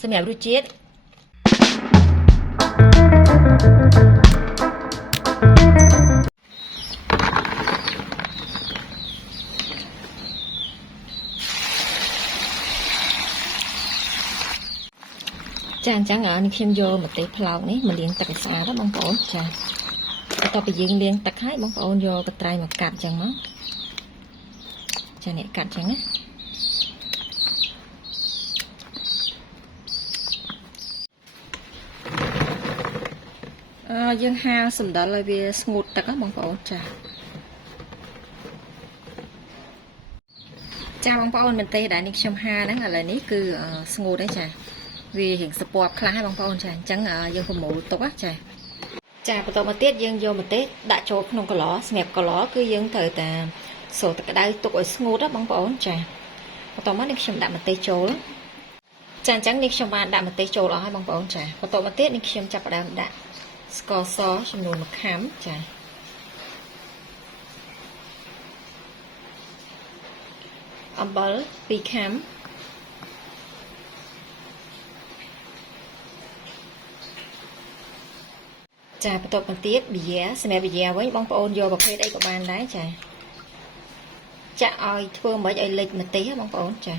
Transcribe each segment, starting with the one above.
សម្រាប់រសជាតិចាអញ្ចឹងនេះខ្ញុំយកម្ទេសផ្លោកនេះមកលាងទឹកឲ្យស្អាតបងប្អូនចាបន្ទាប់ពីយើងលាងទឹកហើយបងប្អូនយកកត្រៃមកកាត់អញ្ចឹងមកចានេះកាត់អញ្ចឹងណាយើងហាលសម្ដិលឲ្យវាស្ងួតទឹកណាបងប្អូនចាបងប្អូនមែនទេដែលនេះខ្ញុំហាលហ្នឹងឥឡូវនេះគឺស្ងួតហើយចាវារៀងសពប់ខ្លះហើយបងប្អូនចាអញ្ចឹងយើងប្រមូលទុកណាចាបន្តមកទៀតយើងយកម្ទេសដាក់ចូលក្នុងកន្លសម្រាប់កន្លគឺយើងត្រូវតែសូត្រទឹកក្តៅទុកឲ្យស្ងួតណាបងប្អូនចាបន្តមកនេះខ្ញុំដាក់ម្ទេសចូលចាអញ្ចឹងនេះខ្ញុំបានដាក់ម្ទេសចូលអស់ហើយបងប្អូនចាបន្តមកទៀតនេះខ្ញុំចាប់ផ្ដើមដាក់ស្ករសចំនួន1ខាំចាអំបិល2ខាំចាបន្ទាប់មកទៀតប៊ីយ៉ាសម្រាប់ប៊ីយ៉ាវិញបងប្អូនយកប្រភេទអីក៏បានដែរចាចាក់ឲ្យធ្វើមិនឲ្យលិចម្ទេសបងប្អូនចា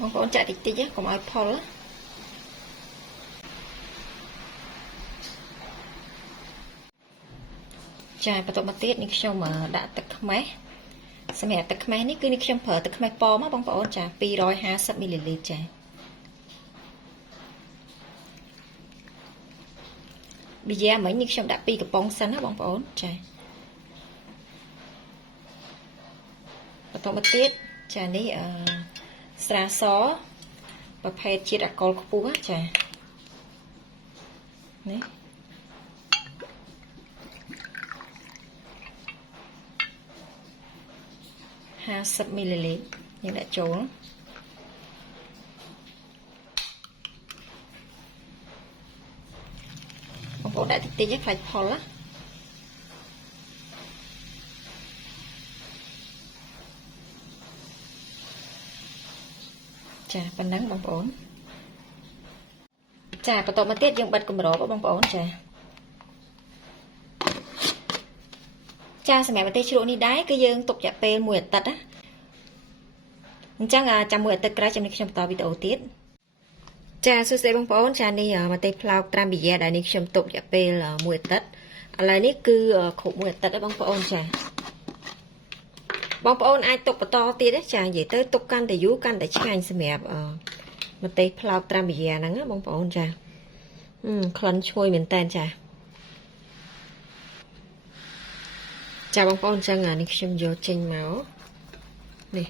បងប្អូនចាក់តិចតិចកុំឲ្យផុលចាបន្ទាប់មកទៀតនេះខ្ញុំដាក់ទឹកខ្មេះសម្រាប់ទឹកខ្មេះនេះគឺនេះខ្ញុំប្រើទឹកខ្មេះប៉មកបងប្អូនចា250មីលីលីត្រចាប៊ីយ៉ាមិញនេះខ្ញុំដាក់2កំប៉ុងសិនណាបងប្អូនចាបន្តមកទៀតចានេះស្រាសប្រភេទជាតិអាល់កុលខ្ពស់ចានេះ50មីលីលីត្រយើងដាក់ចូលបងប្អូនដាក់តិចតិចខ្លាចផុលណាចាប៉ុណ្ណឹងបងប្អូនចាបន្តមកទៀតយើងបិទគម្របបងប្អូនចាសម្រាប់ម្ទេសជ្រក់នេះដែរគឺយើងទុករយៈពេល1អាទិត្យណាអញ្ចឹងចាំ1អាទិត្យក្រោយខ្ញុំបន្តវីដេអូទៀតចាសួស្តីបងប្អូនចានេះម្ទេសផ្លោកត្រាំប៊ីយ៉ាដែលនេះខ្ញុំទុករយៈពេល1អាទិត្យឥឡូវនេះគឺគ្រប់1អាទិត្យហើយបងប្អូនចាបងប្អូនអាចទុកបន្តទៀតទេចានិយាយទៅទុកកាន់តែយូរកាន់តែឆ្ងាញ់សម្រាប់ម្ទេសផ្លោកត្រាំប៊ីយ៉ាហ្នឹងណាបងប្អូនចាក្លិនឈ្ងុយមែនតើចាបងប្អូនអញ្ចឹងនេះខ្ញុំយកចេញមកនេះ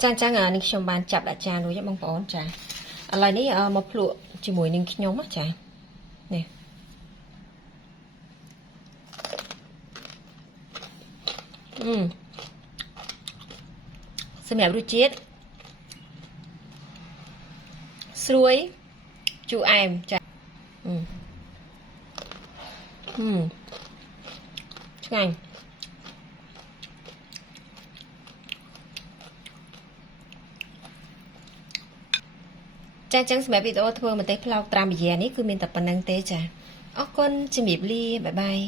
ចាអញ្ចឹងនេះខ្ញុំបានចាប់ដាក់ចានរួចបងប្អូនចាឥឡូវនេះមកភ្លក់ជាមួយនឹងខ្ញុំចានេះសម្រាប់រសជាតិស្រួយជូរអែមចាឆ្ងាញ់ចាអញ្ចឹងសម្រាប់វីដេអូធ្វើម្ទេសផ្លោកត្រាំប៊ីយ៉ានេះគឺមានតែប៉ុណ្្នឹងទេចាអរគុណជំរាបលាបាយបាយ